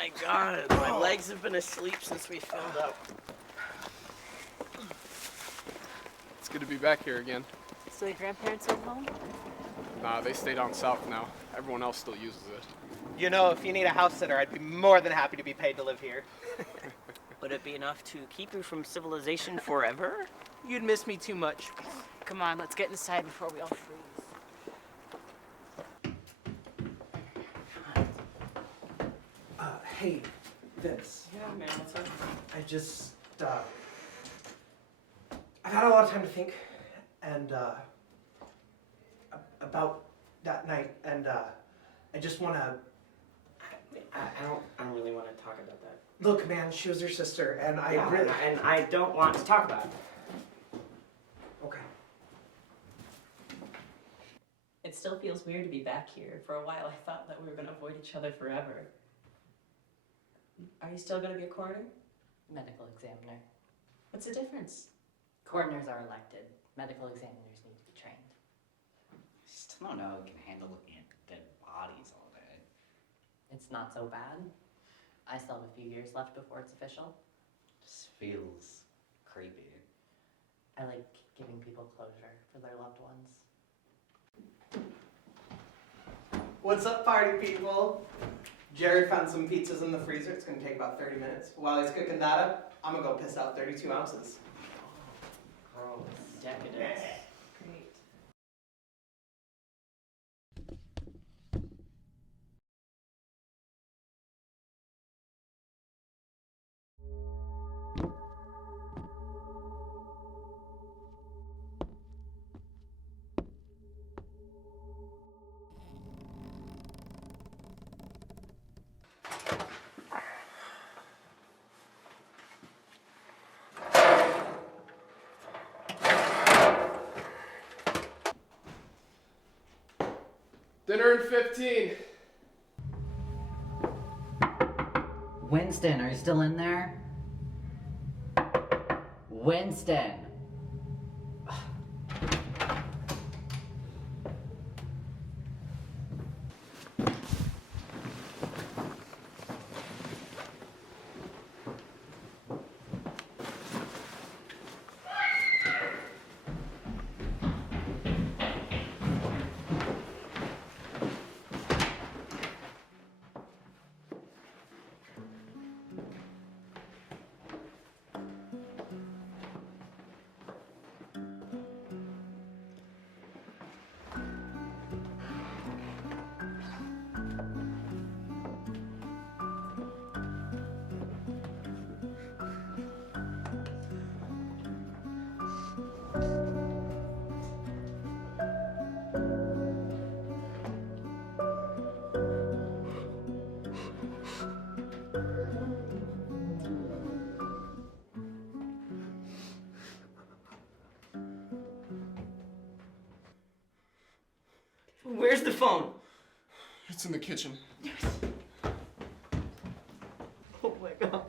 my god, my legs have been asleep since we filled up. It's good to be back here again. So your grandparents are home? Nah, they stay down south now. Everyone else still uses it. You know, if you need a house sitter, I'd be more than happy to be paid to live here. Would it be enough to keep you from civilization forever? You'd miss me too much. Come on, let's get inside before we all freeze. Hey, Vince. Yeah, man, what's up? I've had a lot of time to think, and, about that night, and, I just wanna... I don't really want to talk about that. Look, man, she was your sister, and I Yeah, really... and I don't want to talk about it. Okay. It still feels weird to be back here. For a while, I thought that we were going to avoid each other forever. Are you still going to be a coroner? Medical examiner. What's the difference? Coroners are elected. Medical examiners need to be trained. I still don't know who can handle looking at dead bodies all day. It's not so bad. I still have a few years left before it's official. Just feels creepy. I like giving people closure for their loved ones. What's up, party people? Jared found some pizzas in the freezer. It's gonna take about 30 minutes. While he's cooking that up, I'm gonna go piss out 32 ounces. Gross. Decadence. Yeah. Great. Dinner in 15. Winston, are you still in there? Winston! Where's the phone? It's in the kitchen. Oh my god.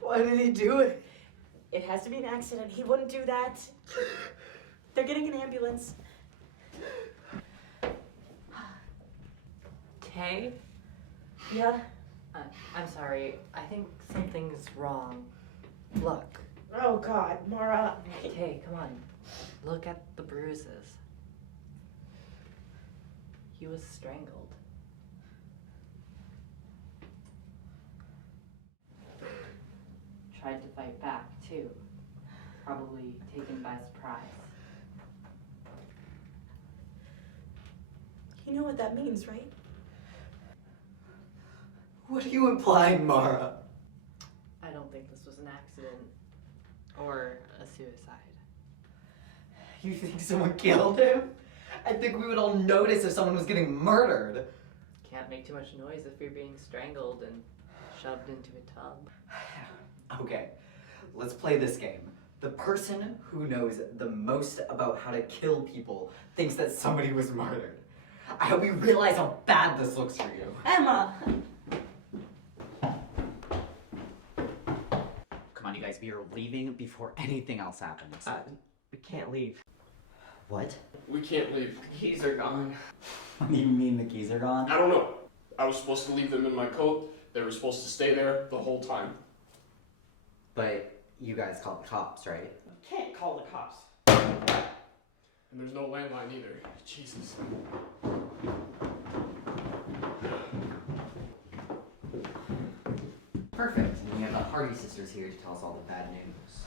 Why did he do it? It has to be an accident. He wouldn't do that. They're getting an ambulance. Kay? Yeah? I'm sorry. I think something's wrong. Look. Oh God, Mara. Kay, come on. Look at the bruises. He was strangled. Tried to fight back, too. Probably taken by surprise. You know what that means, right? What are you implying, Mara? I don't think this was an accident. Or a suicide. You think someone killed him? I think we would all notice if someone was getting murdered. Can't make too much noise if you're being strangled and shoved into a tub. Okay, let's play this game. The person who knows the most about how to kill people thinks that somebody was murdered. I hope you realize how bad this looks for you. Emma! Come on, you guys, we are leaving before anything else happens. We can't leave. What? We can't leave. The keys are gone. What do you mean the keys are gone? I don't know. I was supposed to leave them in my coat. They were supposed to stay there the whole time. But you guys called the cops, right? Can't call the cops. And there's no landline either. Jesus. Perfect. And you have the Hardy sisters here to tell us all the bad news.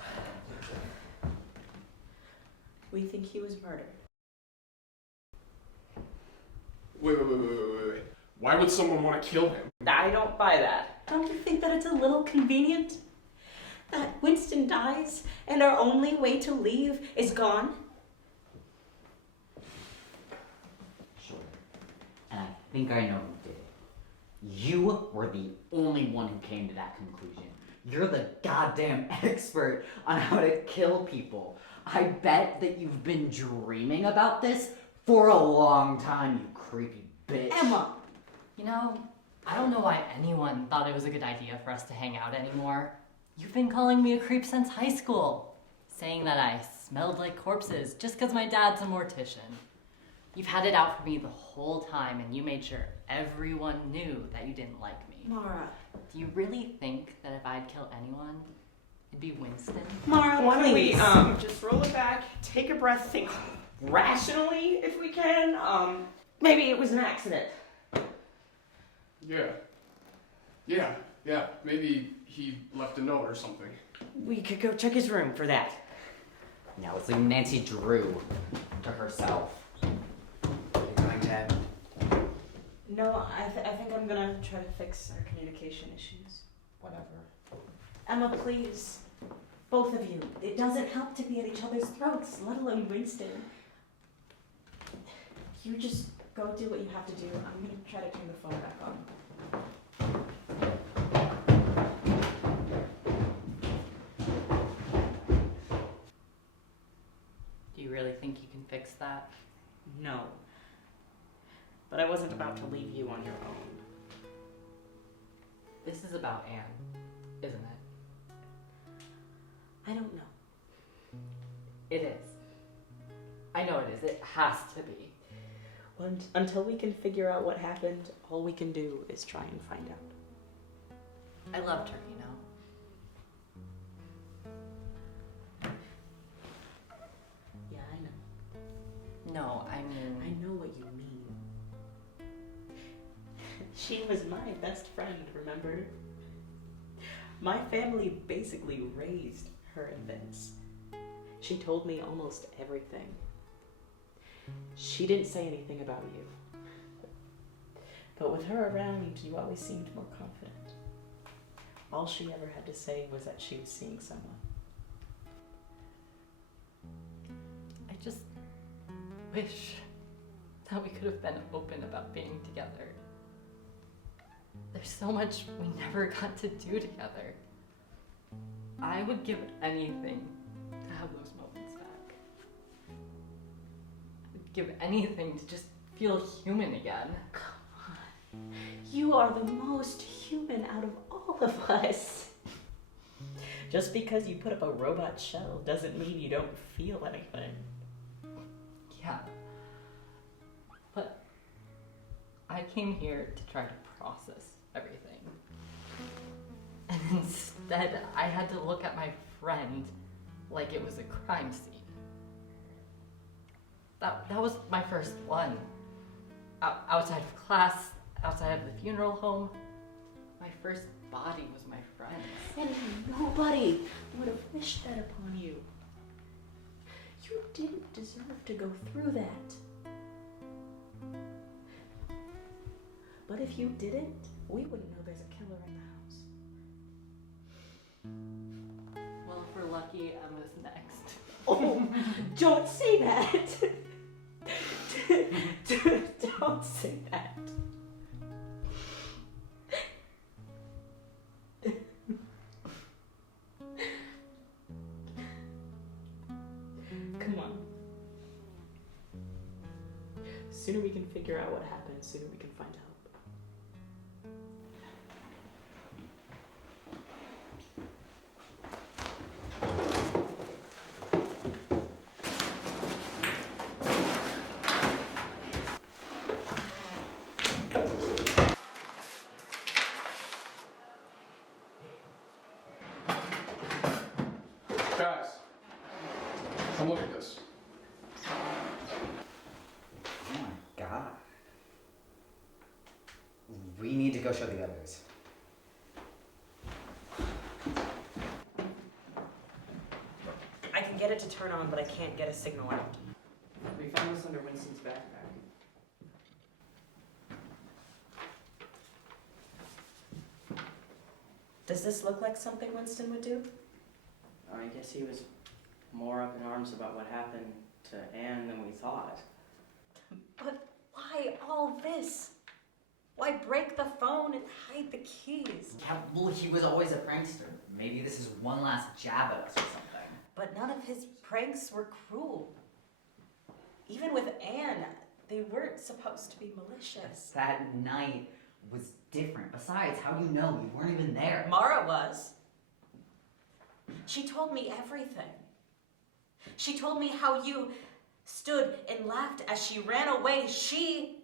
We think he was murdered. Wait. Why would someone want to kill him? I don't buy that. Don't you think that it's a little convenient? That Winston dies and our only way to leave is gone? Sure. And I think I know who did it. You were the only one who came to that conclusion. You're the goddamn expert on how to kill people. I bet that you've been dreaming about this for a long time, you creepy bitch. Emma! You know, I don't know why anyone thought it was a good idea for us to hang out anymore. You've been calling me a creep since high school, saying that I smelled like corpses just because my dad's a mortician. You've had it out for me the whole time, and you made sure everyone knew that you didn't like me. Mara. Do you really think that if I'd kill anyone, it'd be Winston? Mara, Why don't we please. just roll it back, take a breath, think rationally if we can. Maybe it was an accident. Yeah. Maybe he left a note or something. We could go check his room for that. Now it's like Nancy Drew to herself. Are you going to? No, I think I'm gonna try to fix our communication issues. Whatever. Emma, please. Both of you. It doesn't help to be at each other's throats, let alone Winston. You just go do what you have to do. I'm gonna try to turn the phone back on. Do you really think you can fix that? No. But I wasn't about to leave you on your own. This is about Anne, isn't it? I don't know. It is. I know it is. It has to be. Well, until we can figure out what happened, all we can do is try and find out. I loved her, you know. Yeah, I know. No, I mean... I know what you mean. She was my best friend, remember? My family basically raised her and Vince. She told me almost everything. She didn't say anything about you. But with her around, you always seemed more confident. All she ever had to say was that she was seeing someone. I just wish that we could have been open about being together. There's so much we never got to do together. I would give anything to have those moments back. I would give anything to just feel human again. Come on. You are the most human out of all of us. Just because you put up a robot shell doesn't mean you don't feel anything. Yeah. But I came here to try to process everything. And instead, I had to look at my friend like it was a crime scene. That was my first one. Outside of class, outside of the funeral home, my first body was my friend. And nobody would have wished that upon you. You didn't deserve to go through that. But if you didn't, we wouldn't know there's a killer in the house. Well, if we're lucky, Emma's next. Oh, don't say that. Don't say that. Come on. Sooner we can figure out what happened, sooner we can find help. Come look at this. Oh my god. We need to go show the others. I can get it to turn on, but I can't get a signal out. We found this under Winston's backpack. Does this look like something Winston would do? I guess he was more up in arms about what happened to Anne than we thought. But why all this? Why break the phone and hide the keys? Yeah, well, he was always a prankster. Maybe this is one last jab at us or something. But none of his pranks were cruel. Even with Anne, they weren't supposed to be malicious. That night was different. Besides, how do you know? You weren't even there. Mara was. She told me everything. She told me how you stood and laughed as she ran away. She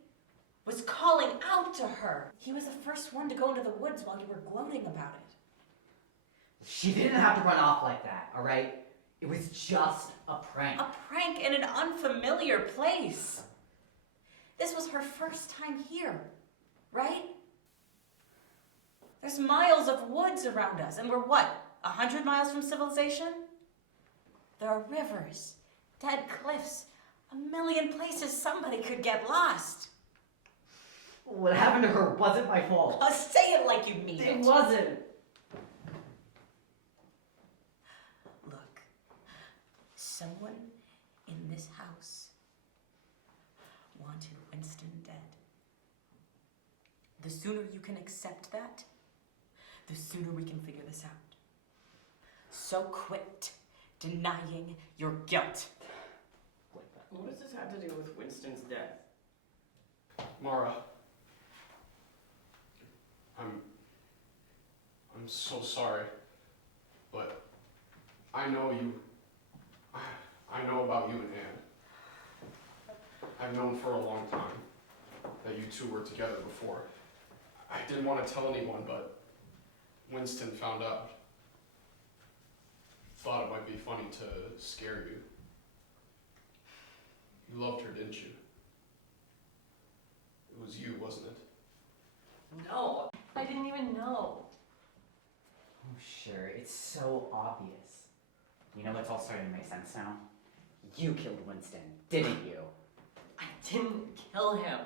was calling out to her. He was the first one to go into the woods while you were gloating about it. She didn't have to run off like that, alright? It was just a prank. A prank in an unfamiliar place. This was her first time here, right? There's miles of woods around us, and we're what, 100 miles from civilization? There are rivers, dead cliffs, a million places somebody could get lost. What happened to her wasn't my fault. Say it like you mean it. It wasn't. Look, someone in this house wanted Winston dead. The sooner you can accept that, the sooner we can figure this out. So quit denying your guilt. What does this have to do with Winston's death? Mara. I'm so sorry, but I know about you and Anne. I've known for a long time that you two were together before. I didn't want to tell anyone, but Winston found out. Thought it might be funny to scare you. You loved her, didn't you? It was you, wasn't it? No, I didn't even know. Oh, sure, it's so obvious. You know what's all starting to make sense now? You killed Winston, didn't you? I didn't kill him.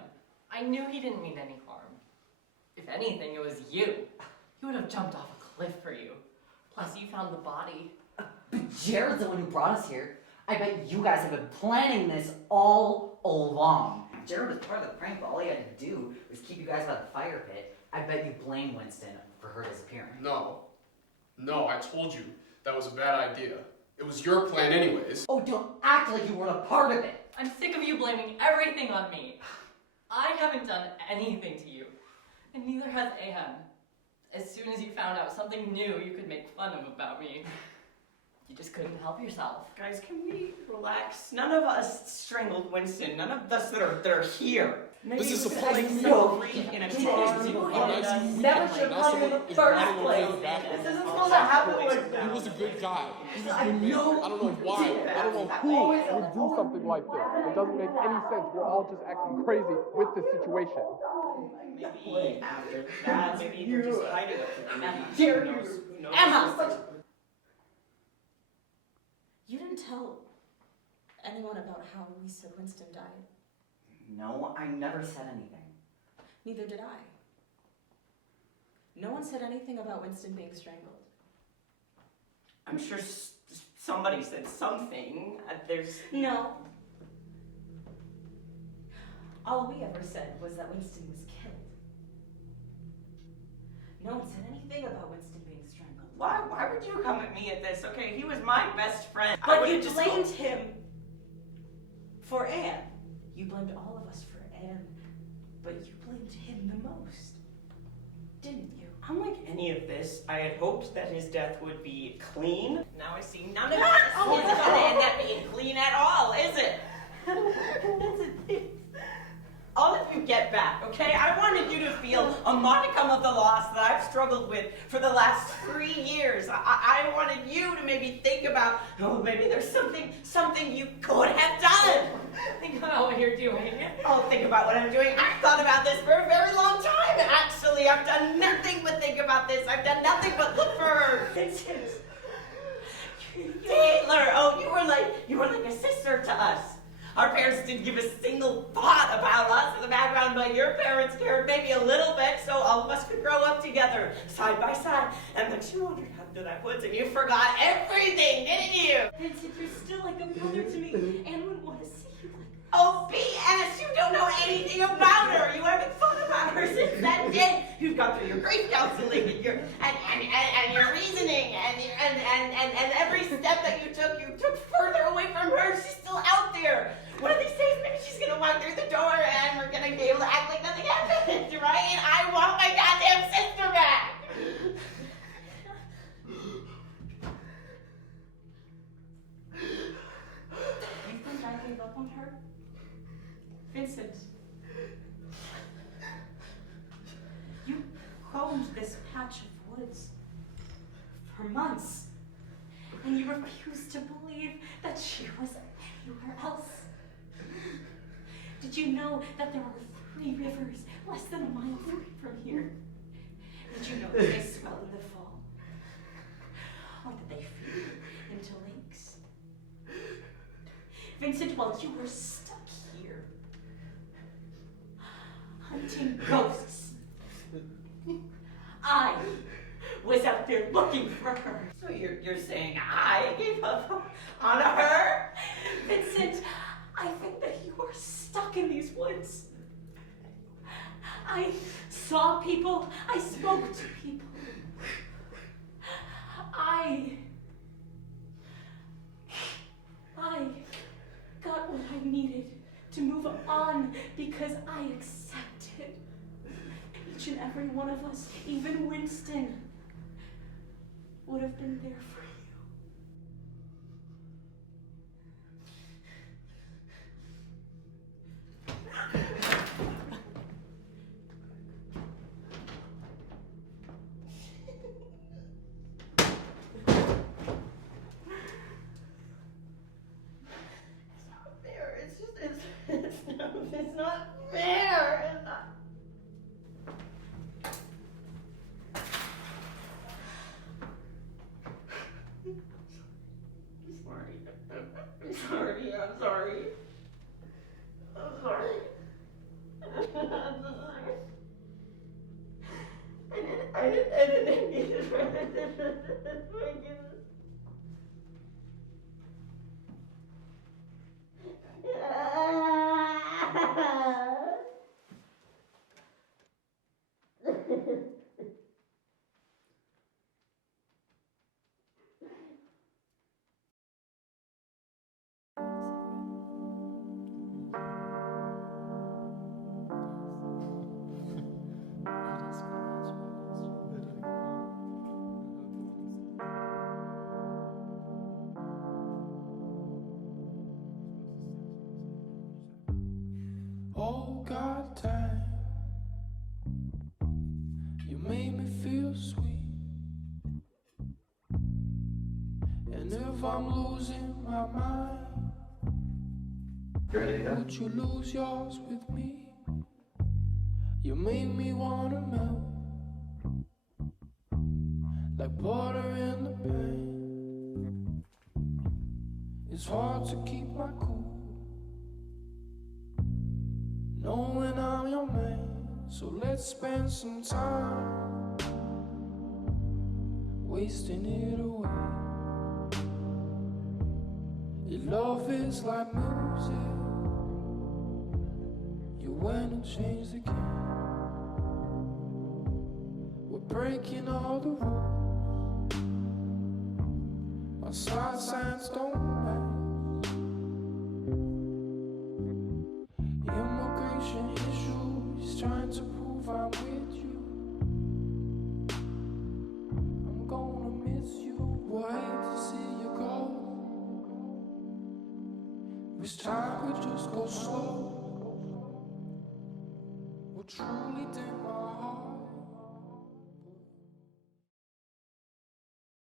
I knew he didn't mean any harm. If anything, it was you. He would have jumped off a cliff for you. Plus, you found the body. But Jared's the one who brought us here. I bet you guys have been planning this all along. Jared was part of the prank, but all he had to do was keep you guys by the fire pit. I bet you blame Winston for her disappearing. No, I told you that was a bad idea. It was your plan anyways. Oh, don't act like you weren't a part of it. I'm sick of you blaming everything on me. I haven't done anything to you, and neither has Anne. As soon as you found out something new you could make fun of about me, you just couldn't help yourself. Guys, can we relax? None of us strangled Winston. None of us that are here. Maybe This is we a could public like thing. celebrate in a car. Never should have come in the first place. This isn't supposed to happen like He was a good guy. He was I good man. know I don't know why. I don't know who would do something like this. It doesn't make any sense. We're all just acting crazy with this situation. Maybe after that, maybe they're just hiding it. Jared, Who knows? Emma! You didn't tell anyone about how we said Winston died. No, I never said anything. Neither did I. No one said anything about Winston being strangled. I'm sure somebody said something. There's No. All we ever said was that Winston was killed. No one said anything about Winston being strangled. why would you come at me at this? Okay, he was my best friend. I But would've you just blamed him for Anne. You blamed all of us for Anne, but you blamed him the most, didn't you? Unlike any of this, I had hoped that his death would be clean. Now I see none of that. It's gonna end up being clean at all, is it? I'll let you get back, okay? I wanted you to feel a modicum of the loss that I've struggled with for the last 3 years. I wanted you do to maybe think about, oh, maybe there's something you could have done. Think about what you're doing. Oh, think about what I'm doing. I've thought about this for a very long time. Actually, I've done nothing but think about this. I've done nothing but look for her. Vincent. Taylor, oh, you were like a sister to us. Our parents didn't give a single thought about us in the background, but your parents cared maybe a little bit, so all of us could grow up together, side by side. And then you wandered out into that woods and you forgot everything, didn't you? Vincent, you're still like a brother to me. Anne would want to see you like. Oh, BS! You don't know anything about her. You haven't thought about her since that day. You've gone through your grief counseling and your reasoning and every step that you took further away from her. She's still out there. One of these days, maybe she's gonna walk through the door and we're gonna be able to act like nothing happened, right? I want my goddamn sister back. You think I gave up on her? Vincent, you combed this patch of woods for months, and you refused to believe that she was anywhere else. Did you know that there are 3 rivers less than a mile from here? Did you know that they swell in the fall? Or that they feed into lakes? Vincent, while you were stuck here, hunting ghosts, I was out there looking for her. So you're saying I gave up on her? Vincent, I think that you are stuck in these woods. I saw people. I spoke to people. I got what I needed to move on because I accepted each and every one of us, even Winston, would have been there for you. It's not fair. It's not. I'm sorry. I'm sorry. I didn't mean it. My goodness. Oh God, damn, you made me feel sweet. And if I'm losing my mind, would you lose yours with me? You made me wanna melt like butter in the pan. It's hard to keep my cool knowing I'm your man, so let's spend some time wasting it away. Your love is like music, you went and changed the game. We're breaking all the rules, our side signs don't match. Immigration issues, trying to prove I'm with you. I'm gonna miss you, boy, I hate to see you go. Wish time could just go slow. What truly did my heart